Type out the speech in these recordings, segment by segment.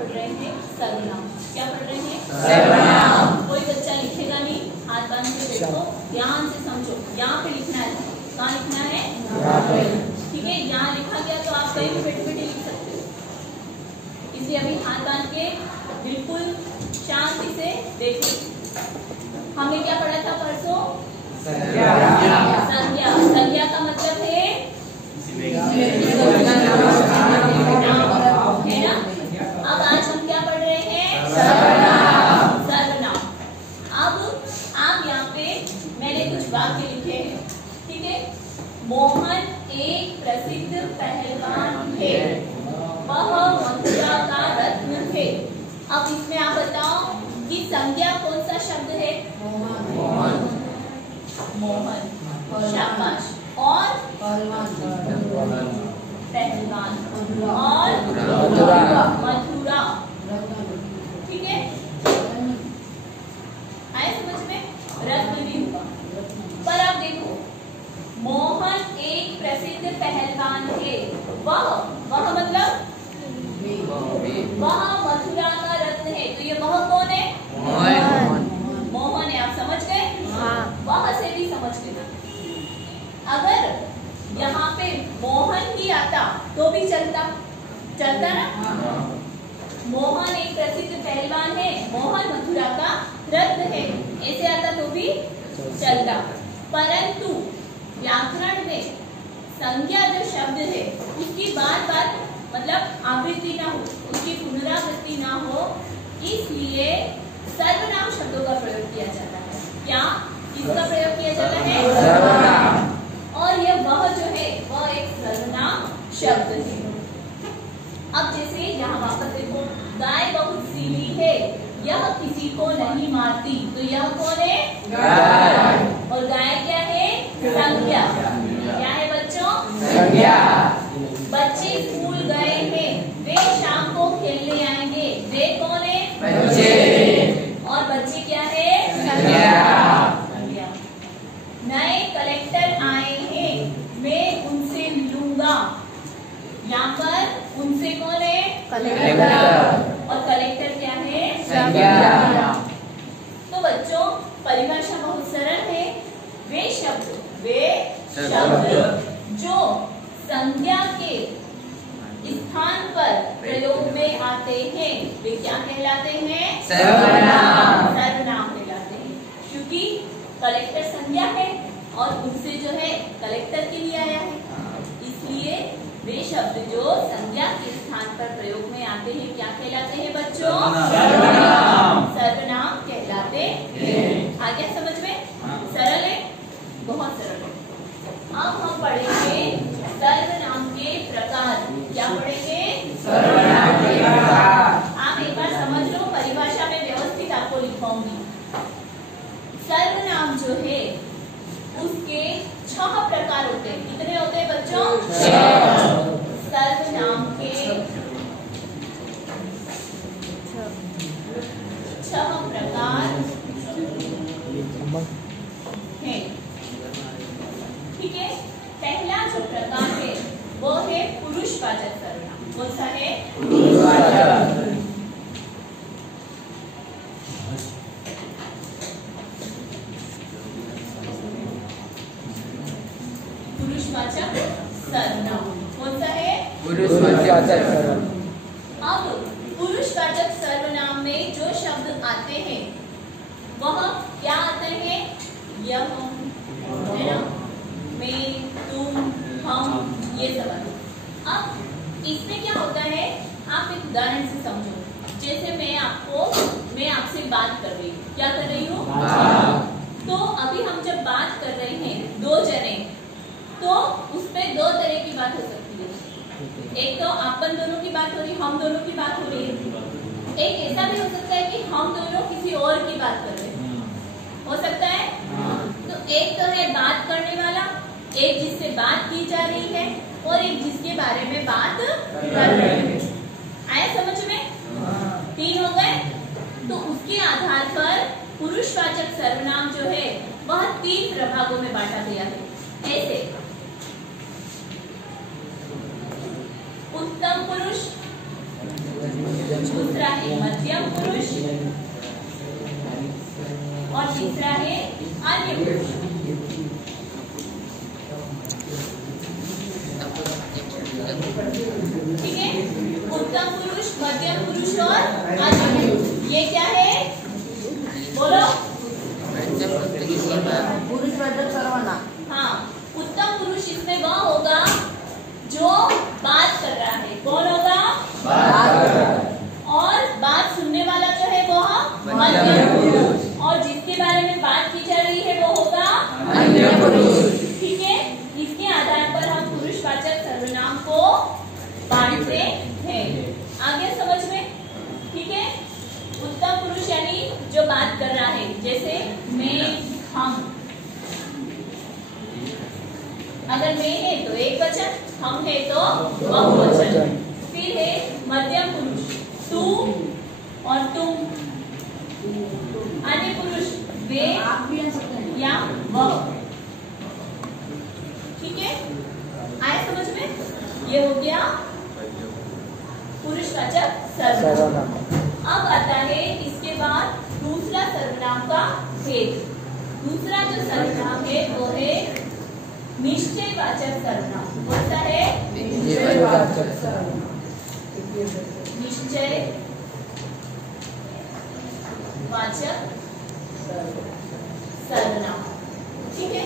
पढ़ रहे हैं सर्वनाम। क्या पढ़ रहे हैं? सर्वनाम। कोई बच्चा लिखेगा नहीं, हाथ बांध के देखो, ध्यान से समझो। यहाँ पे लिखना है। कहाँ लिखना है? ठीक है, यहाँ लिखा गया तो आप कहीं भी बैठे बैठे लिख सकते हो। इसलिए अभी हाथ बांध के बिल्कुल शांति से देखो। हमने क्या पढ़ा था परसों? संज्ञा। संज्ञा का मतलब है ना। अब आज हम क्या पढ़ रहे हैं? सर्वनाम। सर्वनाम। अब आप यहाँ पे मैंने कुछ वाक्य लिखे हैं, ठीक है। मोहन एक प्रसिद्ध पहलवान थे, वह मथुरा का रत्न थे। अब इसमें आप बताओ कि संज्ञा कौन सा शब्द है? मोहन। मोहन, शाबाश। और पहलवान और मथुरा, ठीक है। आए समझ में? रत्न भी होगा। पर आप देखो, मोहन एक प्रसिद्ध पहलवान थे, वह मतलब वह मथुरा का रत्न है। तो ये वह कौन है? मोहन है। आप समझ गए? वह से भी समझ गए। अगर यहाँ पे मोहन ही आता तो भी चलता ना। मोहन एक प्रसिद्ध पहलवान है, मोहन मथुरा का रत्न है, ऐसे आता तो भी चलता। परंतु व्याकरण में संज्ञा जो शब्द है उसकी बार बार मतलब आवृत्ति ना हो, उसकी पुनरावृत्ति ना हो, इसलिए सर्वनाम शब्दों का प्रयोग किया जाता है। क्या? किसका प्रयोग किया जाता है? सर्वनाम। और यह वह जो है वह एक सर्वनाम शब्द है। अब जैसे यहाँ वापस देखो, गाय बहुत सीली है, यह किसी को नहीं मारती। तो यह कौन है? गाय। और गाय क्या है? संज्ञा। क्या है बच्चों? संज्ञा। बच्चे स्कूल गए हैं, वे शाम को खेलने आएंगे। वे कौन है? बच्चे। और बच्चे क्या है? संज्ञा। नए कलेक्टर आए हैं, मैं उनसे मिलूंगा। यहाँ पर उनसे कौन है? कलेक्टर। और कलेक्टर क्या है? संज्ञा। तो बच्चों परिभाषा बहुत सरल है। वे शब्द जो संज्ञा के स्थान पर प्रयोग में आते हैं वे क्या कहलाते हैं? सर्वनाम। सर्वनाम कहलाते हैं, क्योंकि कलेक्टर संज्ञा है और उनसे जो है कलेक्टर के लिए आया है, इसलिए वे शब्द जो संज्ञा के स्थान पर प्रयोग में आते हैं क्या कहलाते हैं बच्चों? सर्वनाम। सर्वनाम कहलाते हैं। आ गया समझ में? सरल है, बहुत सरल है। अब हम पढ़ेंगे सर्वनाम के प्रकार। क्या पढ़ेंगे? सर्वनाम के प्रकार। आप एक बार समझ लो, परिभाषा में व्यवस्थित आपको लिखवाऊंगी। सर्वनाम जो है उसके 6 प्रकार होते हैं। कितने होते हैं बच्चों? 6। सर्वनाम के 6 प्रकार हैं, ठीक है। पहला जो प्रकार है वो है पुरुषवाचक सर्वनाम। कौन सा है? पुरुषवाचक। पुरुषवाचक सर्वनाम कौन सा है? पुरुषवाचक सर्वनाम। अब पुरुषवाचक सर्वनाम में जो शब्द आते हैं वह क्या आते हैं? यह है ना, मैं, तुम, हम, ये सब आते हैं। अब इसमें क्या होता है, आप एक उदाहरण से समझो। जैसे मैं आपसे बात कर रही हूँ। क्या कर रही हूँ? तो अभी हम जब बात कर रहे हैं 2 जने, तो उसमें 2 तरह की बात हो सकती है। एक तो अपन दोनों की बात हो रही है, हम दोनों की बात हो रही है। एक ऐसा भी हो सकता है कि हम दोनों किसी और की बात कर रहे हैं, हो सकता है। तो एक तो है बात करने वाला, एक जिससे बात की जा रही है, और एक जिसके बारे में बात कर रहे हैं। आया समझ में? 3 हो गए। तो उसके आधार पर पुरुषवाचक सर्वनाम जो है वह 3 प्रभागों में बांटा गया है। ऐसे उत्तम पुरुष, दूसरा है मध्यम पुरुष और तीसरा है अन्य पुरुष। ठीक है, उत्तम पुरुष, मध्यम पुरुष और अन्य पुरुष। ये क्या है बोलो? पुरुष वाचक सर्वनाम। हाँ, उत्तम पुरुष इसमें वह होगा जो बात कर रहा है। कौन होगा? और बात सुनने वाला जो है वो मध्यम पुरुष, और जिसके बारे में बात की जा रही है वो होगा अन्य पुरुष। ठीक है, इसके आधार पर हम पुरुषवाचक सर्वनाम को बांटते हैं। आगे समझ में? ठीक है, उत्तम पुरुष यानी जो बात कर रहा है, जैसे मैं, हम। अगर मैं है तो एक वचन, हम है तो बहुवचन। फिर है मध्यम पुरुष, तू और तुम। अन्य पुरुष वे या वह। ठीक है, आया समझ में? ये हो गया पुरुषवाचक सर्वनाम। अब आता है इसके बाद दूसरा सर्वनाम का भेद। दूसरा जो सर्वनाम है वो है निश्चयवाचक सर्वनाम। कौन सा है? निश्चयवाचक सर्वनाम। निश्चयवाचक सर्वनाम। ठीक है,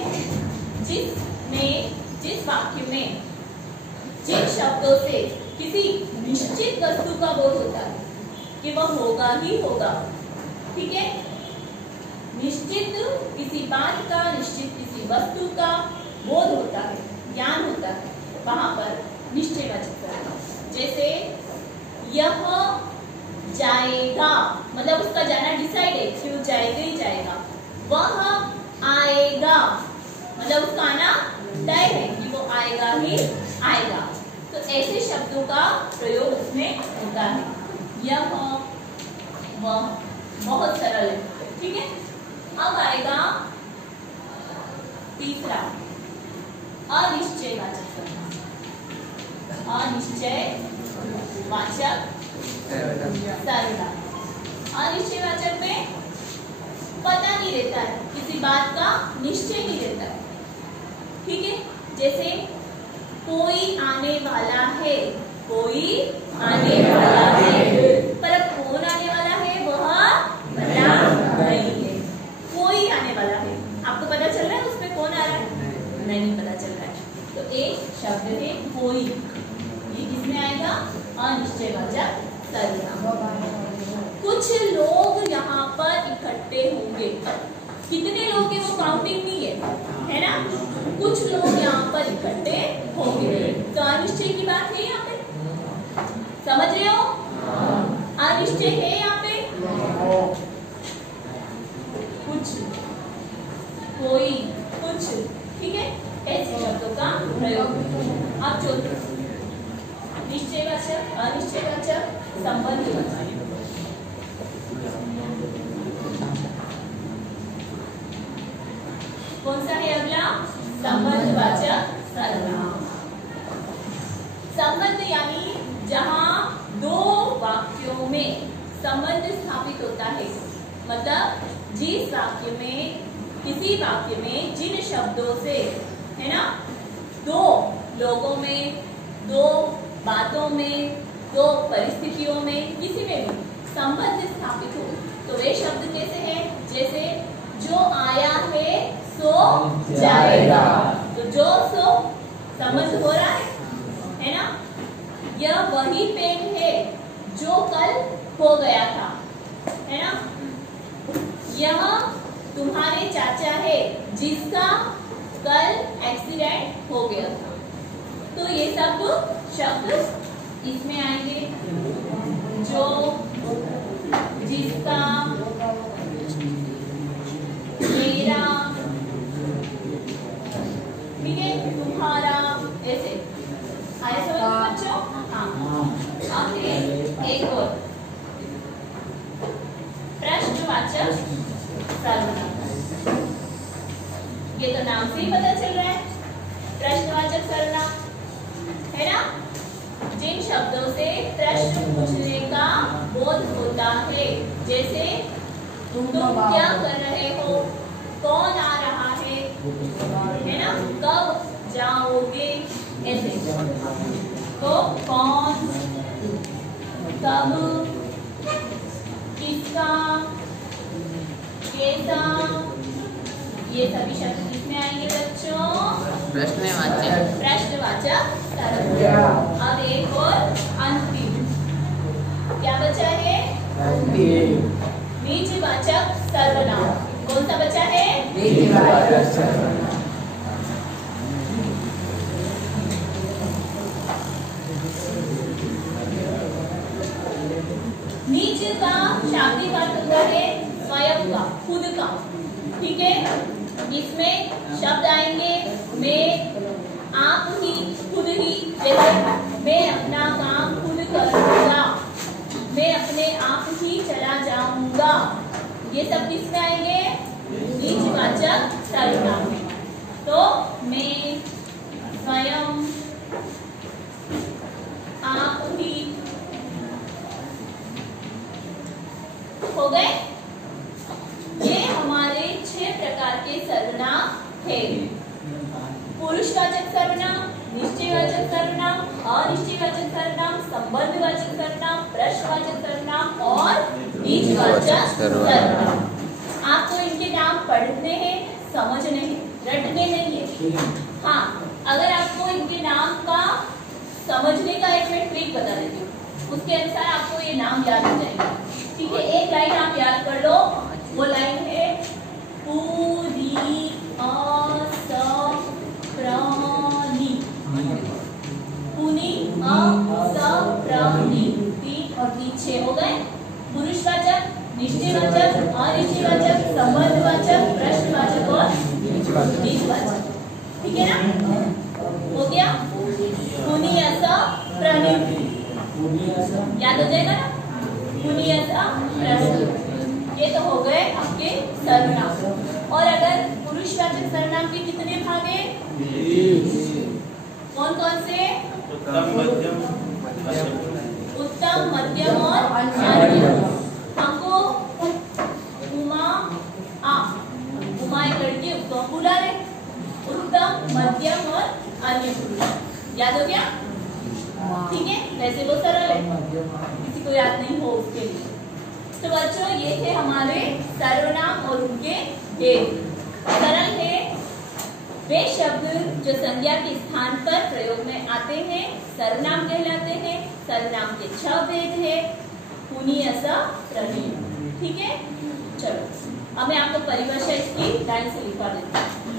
जिस वाक्य में जिन शब्दों से किसी निश्चित वस्तु का बोध होता है कि वह होगा ही होगा। ठीक है, निश्चित किसी बात का, निश्चित किसी वस्तु का बोध होता है, ज्ञान होता है, वहां पर निश्चयवाचक सर्वनाम। जैसे यह जाएगा, मतलब उसका जाना डिसाइड है कि वो जाएगा ही जाएगा। वह आएगा, मतलब उसका आना तय है कि वो आएगा ही आएगा। तो ऐसे शब्दों का प्रयोग उसमें होता है। यह, वह, बहुत सरल है। ठीक है, अब आएगा तीसरा अनिश्चयवाचक सर्वनाम। अनिश्चयवाचक सर्वनाम। अनिश्चयवाचक में पता नहीं रहता है, किसी बात का निश्चय नहीं रहता है। ठीक है, जैसे कोई आने वाला है, कोई आने वाला है, पर अब कौन आने वाला है वह पता नहीं है। कोई आने वाला है, आपको पता चल रहा है उसमें कौन आ रहा है? नहीं पता चल रहा है। तो एक शब्द है कोई, ये किसमें आएगा? अनिश्चयवाचक सर्वनाम। कुछ लोग यहाँ पर इकट्ठे होंगे। कितने लोग हैं वो काउंटिंग नहीं है ना? कुछ लोग यहाँ पर इकट्ठे होंगे, तो अनिश्चय की बात है यहाँ पे। समझ रहे हो? अनिश्चय है यहाँ पे। कुछ, कोई, कुछ। ठीक है, ऐसे शब्दों का प्रयोग। अब चौथा निश्चयवाचक, अनिश्चयवाचक, संबंधवाचक। कौन सा है अगला? संबंधवाचक सर्वनाम। संबंध यानी जहां दो वाक्यों में संबंध स्थापित होता है, मतलब जिस वाक्य में, किसी वाक्य में जिन शब्दों से, है ना, दो लोगों में, दो बातों में, दो परिस्थितियों में, किसी में भी संबंध स्थापित हो, तो वे शब्द कैसे हैं? जैसे जो आया है सो जाएगा। तो जो सो संबंध हो रहा है ना? यह वही पेन है जो कल हो गया था, है ना? यह तुम्हारे चाचा है जिसका कल एक्सीडेंट हो गया था। तो ये सब शब्द इसमें आएंगे। जो, जिसका, मेरा, ठीक है, तुम्हारा, ऐसे आया समझ में बच्चों? हाँ। अब एक और प्रश्नवाचक सर्वनाम। ये तो नाम से ही पता चल रहा है, प्रश्नवाचक सर्वनाम, है ना? जिन शब्दों से प्रश्न पूछने है, जैसे तुम क्या कर रहे हो, कौन आ रहा है ना, कब जाओगे, ऐसे। तो कौन, कब, किसका, कैसा, ये सभी शब्द किसमें आएंगे बच्चों, प्रश्नवाचक। प्रश्नवाचक सर्वनाम। अब एक और अंतिम, क्या बचा है, निजवाचक सर्वनाम। कौन सा बचा है, निजवाचक सर्वनाम। निज का शाब्दिक अर्थ होता है स्वयं का, खुद का, ठीक है। इसमें शब्द आएंगे मैं, आप ही, खुद ही, जैसे मैं अपना काम खुद करूंगा, मैं अपने आप ही चला जाऊंगा, ये सब किसमें आएंगे, निजवाचक सर्वनाम में। तो मैं, स्वयं, आप ही, हो गए। ये हमारे 6 प्रकार के सर्वनाम है। पुरुषवाचक सर्वनाम, निश्चयवाचक सर्वनाम, अनिश्चयवाचक सर्वनाम, संबंधवाचक सर्वनाम, प्रश्नवाचक सर्वनाम और निजवाचक सर्वनाम। आपको इनके नाम पढ़ने हैं, समझने हैं, रटने नहीं है। हाँ, अगर आपको इनके नाम का समझने का एक मैं ट्रिक बता देती हूँ, उसके अनुसार आपको ये नाम याद हो जाएगा, ठीक है। एक लाइन आप याद कर लो, वो लाइन है पूरी असप्राणी, पुनी असप्राणी, 3 और 3 6 हो गए। पुरुषवाचक, निश्चयवाचक, अनिश्चयवाचक, संबंधवाचक, प्रश्नवाचक और निजवाचक, ठीक है ना, हो गया। पुनी असप्राणी याद हो जाएगा ना, ये तो हो गए आपके सर्वनाम। और अगर पुरुषवाचक सर्वनाम के कितने भाग हैं, कौन कौन से, उत्तम, मध्यम और अन्य। हमको उमा, उमा एक लड़की, उत्तम बुला रहे, उत्तम, मध्यम और अन्य पुरुष, याद हो गया, ठीक है। वैसे वो सरल है, किसी को याद नहीं हो उसके लिए। तो बच्चों ये थे हमारे सर्वनाम और उनके भेद। सरल है वे शब्द जो संज्ञा के स्थान पर प्रयोग में आते हैं, सर्वनाम कहलाते हैं। सर्वनाम के 6 भेद है, पुनी, अस, प्रणी, ठीक है। चलो अब मैं आपको परिभाषा इसकी लाइन से लिखवा देती हूँ।